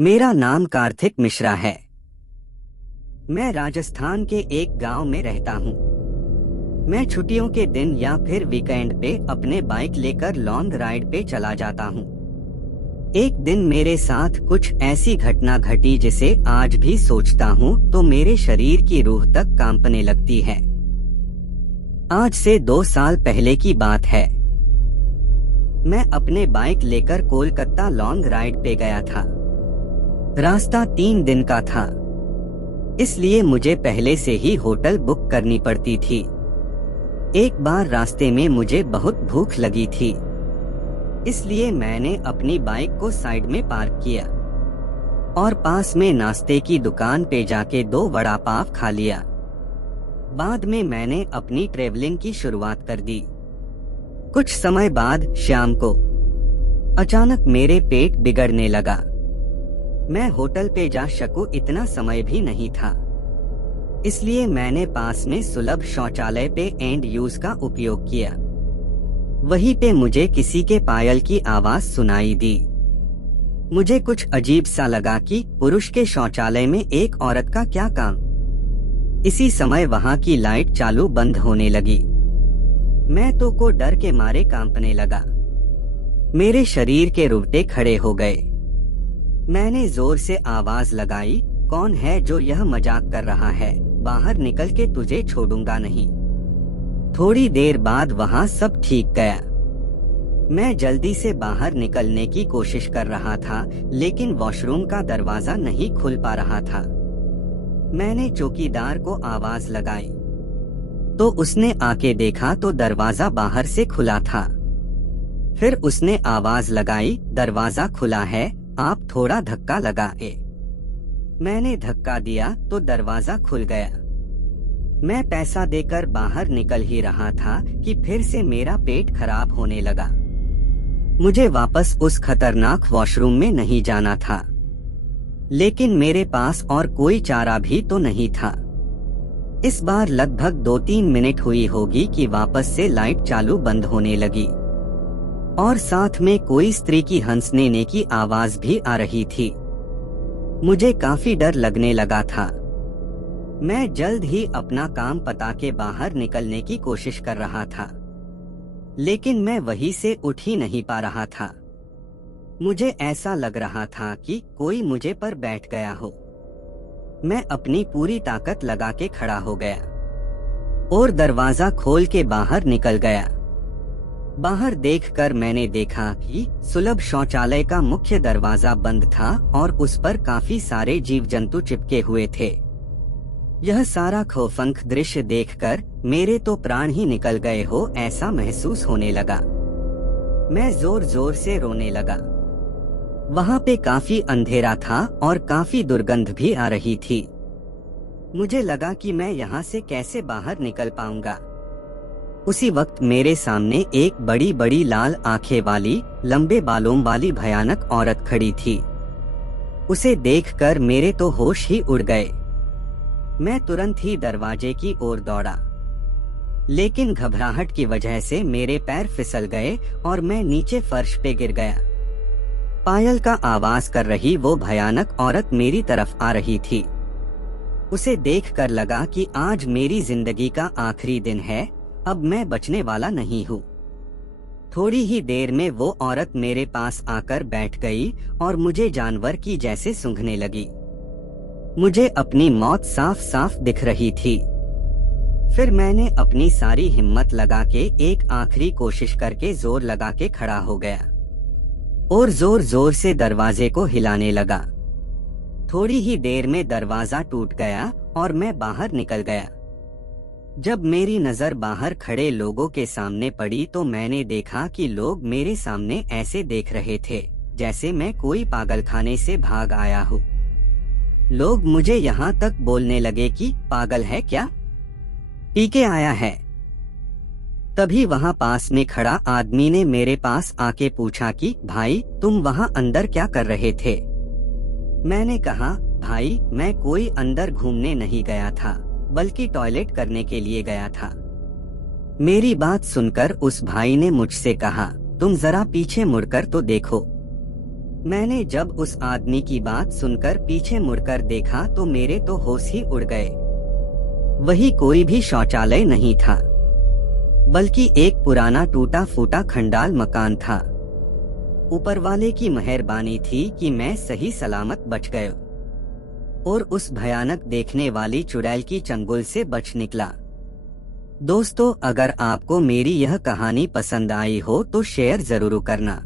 मेरा नाम कार्तिक मिश्रा है। मैं राजस्थान के एक गांव में रहता हूँ। मैं छुट्टियों के दिन या फिर वीकेंड पे अपने बाइक लेकर लॉन्ग राइड पे चला जाता हूँ। एक दिन मेरे साथ कुछ ऐसी घटना घटी जिसे आज भी सोचता हूँ तो मेरे शरीर की रूह तक कांपने लगती है। आज से 2 साल पहले की बात है। मैं अपने बाइक लेकर कोलकाता लॉन्ग राइड पे गया था। रास्ता 3 दिन का था, इसलिए मुझे पहले से ही होटल बुक करनी पड़ती थी। एक बार रास्ते में मुझे बहुत भूख लगी थी, इसलिए मैंने अपनी बाइक को साइड में पार्क किया और पास में नाश्ते की दुकान पे जाके 2 वड़ा पाव खा लिया। बाद में मैंने अपनी ट्रेवलिंग की शुरुआत कर दी। कुछ समय बाद शाम को अचानक मेरे पेट बिगड़ने लगा। मैं होटल पे जा सकूं इतना समय भी नहीं था, इसलिए मैंने पास में सुलभ शौचालय पे एंड यूज का उपयोग किया। वहीं पे मुझे किसी के पायल की आवाज सुनाई दी। मुझे कुछ अजीब सा लगा कि पुरुष के शौचालय में एक औरत का क्या काम। इसी समय वहां की लाइट चालू बंद होने लगी। मैं तो को डर के मारे कांपने लगा। मेरे शरीर के रोंगटे खड़े हो गए। मैंने जोर से आवाज लगाई, कौन है जो यह मजाक कर रहा है? बाहर निकल के तुझे छोड़ूंगा नहीं। थोड़ी देर बाद वहां सब ठीक गया। मैं जल्दी से बाहर निकलने की कोशिश कर रहा था, लेकिन वॉशरूम का दरवाजा नहीं खुल पा रहा था। मैंने चौकीदार को आवाज लगाई तो उसने आके देखा तो दरवाजा बाहर से खुला था। फिर उसने आवाज लगाई, दरवाजा खुला है, आप थोड़ा धक्का लगाए। मैंने धक्का दिया तो दरवाजा खुल गया। मैं पैसा देकर बाहर निकल ही रहा था कि फिर से मेरा पेट खराब होने लगा। मुझे वापस उस खतरनाक वॉशरूम में नहीं जाना था, लेकिन मेरे पास और कोई चारा भी तो नहीं था। इस बार लगभग 2-3 मिनट हुई होगी कि वापस से लाइट चालू बंद होने लगी और साथ में कोई स्त्री की हंसने की आवाज भी आ रही थी। मुझे काफी डर लगने लगा था। मैं जल्द ही अपना काम पता के बाहर निकलने की कोशिश कर रहा था, लेकिन मैं वहीं से उठ ही नहीं पा रहा था। मुझे ऐसा लग रहा था कि कोई मुझे पर बैठ गया हो। मैं अपनी पूरी ताकत लगा के खड़ा हो गया और दरवाजा खोल के बाहर निकल गया। बाहर देखकर मैंने देखा कि सुलभ शौचालय का मुख्य दरवाजा बंद था और उस पर काफी सारे जीव जंतु चिपके हुए थे। यह सारा खौफनाक दृश्य देखकर मेरे तो प्राण ही निकल गए हो ऐसा महसूस होने लगा। मैं जोर जोर से रोने लगा। वहां पे काफी अंधेरा था और काफी दुर्गंध भी आ रही थी। मुझे लगा कि मैं यहाँ से कैसे बाहर निकल पाऊंगा। उसी वक्त मेरे सामने एक बड़ी बड़ी लाल आंखें वाली, लंबे बालों वाली भयानक औरत खड़ी थी। उसे देखकर मेरे तो होश ही उड़ गए। मैं तुरंत ही दरवाजे की ओर दौड़ा, लेकिन घबराहट की वजह से मेरे पैर फिसल गए और मैं नीचे फर्श पे गिर गया। पायल का आवाज कर रही वो भयानक औरत मेरी तरफ आ रही थी। उसे देखकर लगा कि आज मेरी जिंदगी का आखिरी दिन है, अब मैं बचने वाला नहीं हूँ। थोड़ी ही देर में वो औरत मेरे पास आकर बैठ गई और मुझे जानवर की जैसे सूंघने लगी। मुझे अपनी मौत साफ साफ दिख रही थी। फिर मैंने अपनी सारी हिम्मत लगा के एक आखिरी कोशिश करके जोर लगा के खड़ा हो गया और जोर जोर से दरवाजे को हिलाने लगा। थोड़ी ही देर में दरवाजा टूट गया और मैं बाहर निकल गया। जब मेरी नजर बाहर खड़े लोगों के सामने पड़ी तो मैंने देखा कि लोग मेरे सामने ऐसे देख रहे थे जैसे मैं कोई पागलखाने से भाग आया हूँ। लोग मुझे यहाँ तक बोलने लगे कि पागल है क्या, पी के आया है। तभी वहाँ पास में खड़ा आदमी ने मेरे पास आके पूछा कि भाई तुम वहाँ अंदर क्या कर रहे थे? मैंने कहा, भाई मैं कोई अंदर घूमने नहीं गया था, बल्कि टॉयलेट करने के लिए गया था। मेरी बात सुनकर उस भाई ने मुझसे कहा, तुम जरा पीछे मुड़कर तो देखो। मैंने जब उस आदमी की बात सुनकर पीछे मुड़कर देखा तो मेरे तो होश ही उड़ गए। वही कोई भी शौचालय नहीं था, बल्कि एक पुराना टूटा फूटा खंडाल मकान था। ऊपर वाले की मेहरबानी थी कि मैं सही सलामत बच गया और उस भयानक देखने वाली चुड़ैल की चंगुल से बच निकला। दोस्तों, अगर आपको मेरी यह कहानी पसंद आई हो तो शेयर जरूर करना।